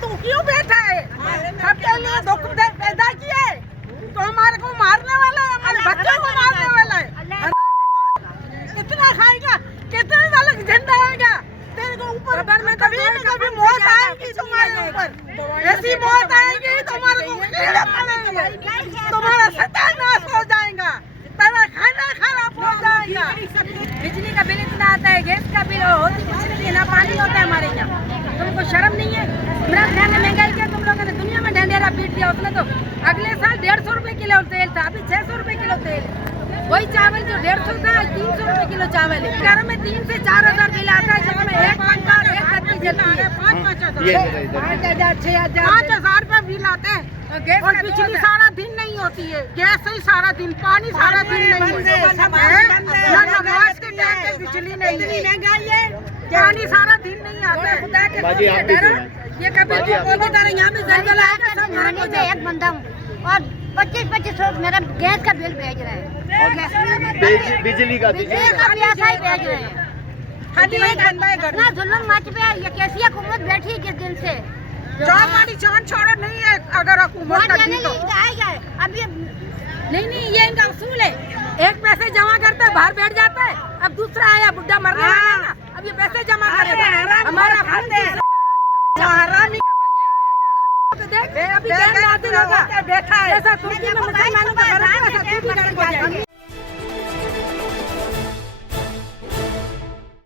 तू क्यों बैठा है? सबके लिए दुख पैदा किए तो हमारे को मारने वाला है, हमारे बच्चों को मारने वाला है। कितना खाएगा, कितने साल झंडा होगा तेरे को ऊपर में? कभी न कभी मौत आएगी तुम्हारे ऊपर, ऐसी मौत आएगी तुम्हारे को कीड़े पड़ेंगे, तुम्हारा सत्यानाश हो जाएगा, तेरा खाना खराब हो जाएगा। बिजली का बिल इतना आता है, गैस का बिल होती कुछ नहीं, ना पानी होता है हमारे यहाँ। तुमको शर्म नहीं है? इमरान खान ने महंगाई किया, तुम लोगों ने दुनिया में ढंढेरा पीट दिया। उसने तो अगले साल 150 रुपए किलो तेल था, अभी 600 रुपए किलो तेल। वही चावल जो 150 था 300 रुपए किलो चावल है। घर में 3 से 4 हजार बिल आता है, जिसमें एक पंखा और एक बत्ती जलती है। 5,000 रुपए बिल आते हैं। गैस और बिजली सारा दिन नहीं होती है, गैस से ही सारा दिन, पानी सारा दिन नहीं होता है, नमाज के टाइम पे बिजली नहीं है, महंगाई है, पानी सारा दिन नहीं आता है। खुदा के ये कभी बोलते तरह यहाँ भी जल जलाएगा सब खाने में एक बंदा हूँ और 25-25 मेरा गैस का बिल भेज रहे हैं, बिजली का बिजली का भी ऐसा ही भेज रहे हैं। इतना जुल्म मच पे है, ये कैसी हुकूमत बैठी है किस दिन से? हमारी जान छोड़ो नहीं है अगर हुकूमत का जाने दी तो। अभी नहीं, ये इनका उसूल है। एक पैसे जमा करता है, बाहर बैठ जाता है। अब दूसरा आया बुढ़ा मरने वाला है ना, अब ये पैसे जमा करेगा। हमारा देख अभी होगा, जैसा तुर्की में मुसलमानों का घर है, वैसा तू भी घर को जाएगी।